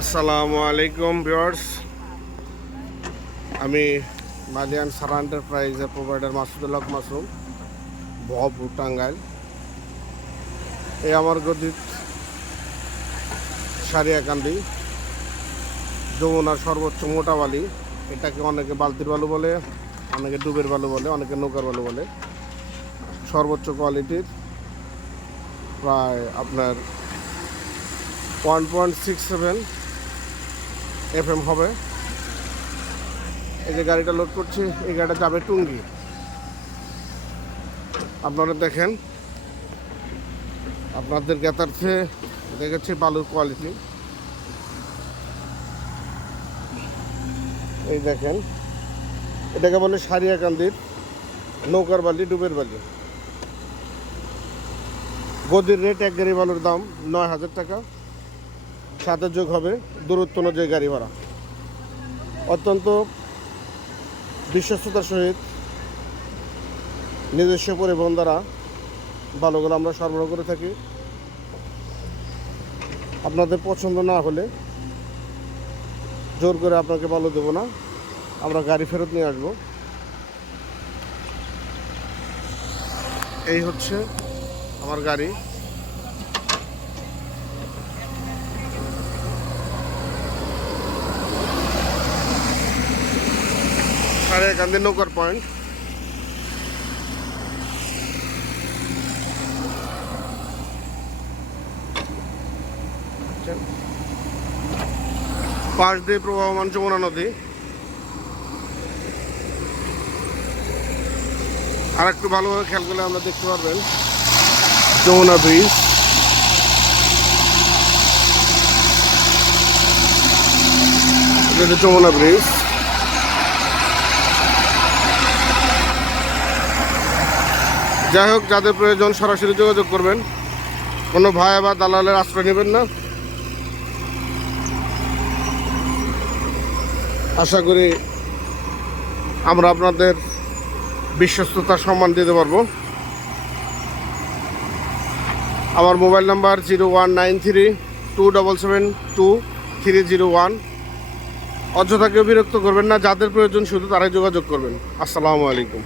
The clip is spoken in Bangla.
আসসালামু আলাইকুম ভিউয়ার্স। আমি মালিয়ান সারা এন্টারপ্রাইজের প্রোভাইডার মাসুদুল মাসুম বহপুর টাঙ্গাইল এই আমার গদিত সারিয়াকান্দি যমুনার সর্বোচ্চ মোটা বালি। এটাকে অনেকে বালতির বালু বলে, অনেকে ডুবের বালু বলে, অনেকে নৌকার বালু বলে। সর্বোচ্চ কোয়ালিটির প্রায় আপনার one point six seven F M হবে। এই যে গাড়িটা লোড করছি, এই গাড়িটা যাবে টুঙ্গি। আপনারা দেখেন, আপনাদের জ্ঞাতার্থে দেখেছি বালুর কোয়ালিটি এই দেখেন, এটাকে বলে সারিয়াকান্দির নৌকার বালি, ডুবের বালি। গদির রেট এক গাড়ি বালুর দাম নয় হাজার টাকা। সাথে যোগ হবে দূরত্ব অনুযায়ী গাড়ি ভাড়া। অত্যন্ত বিশ্বস্ততার সহিত নিজস্ব পরিবহন দ্বারা ভালোগুলো আমরা সরবরাহ করে থাকি। আপনাদের পছন্দ না হলে জোর করে আপনাকে ভালো দেবো না। আমরা গাড়ি ফেরত নিয়ে আসব। এই হচ্ছে আমার গাড়ি। সাড়ে কান্দি নৌকার পয়েন্ট। পাশ দিয়ে প্রবাহমান যমুনা নদী। আর একটু ভালোভাবে খেয়াল করলে আমরা দেখতে পারবেন যমুনা ব্রিজ। যমুনা ব্রিজ। যাই হোক, যাদের প্রয়োজন সরাসরি যোগাযোগ করবেন। কোনো ভাই বা দালালের আশ্রয় নেবেন না। আশা করি আমরা আপনাদের বিশ্বস্ততার সম্মান দিতে পারব। আমার mobile number zero one nine three two double seven two three zero one. অযথা কেউ বিরক্ত করবেন না, যাদের প্রয়োজন শুধু তারাই যোগাযোগ করবেন। আসসালামু আলাইকুম।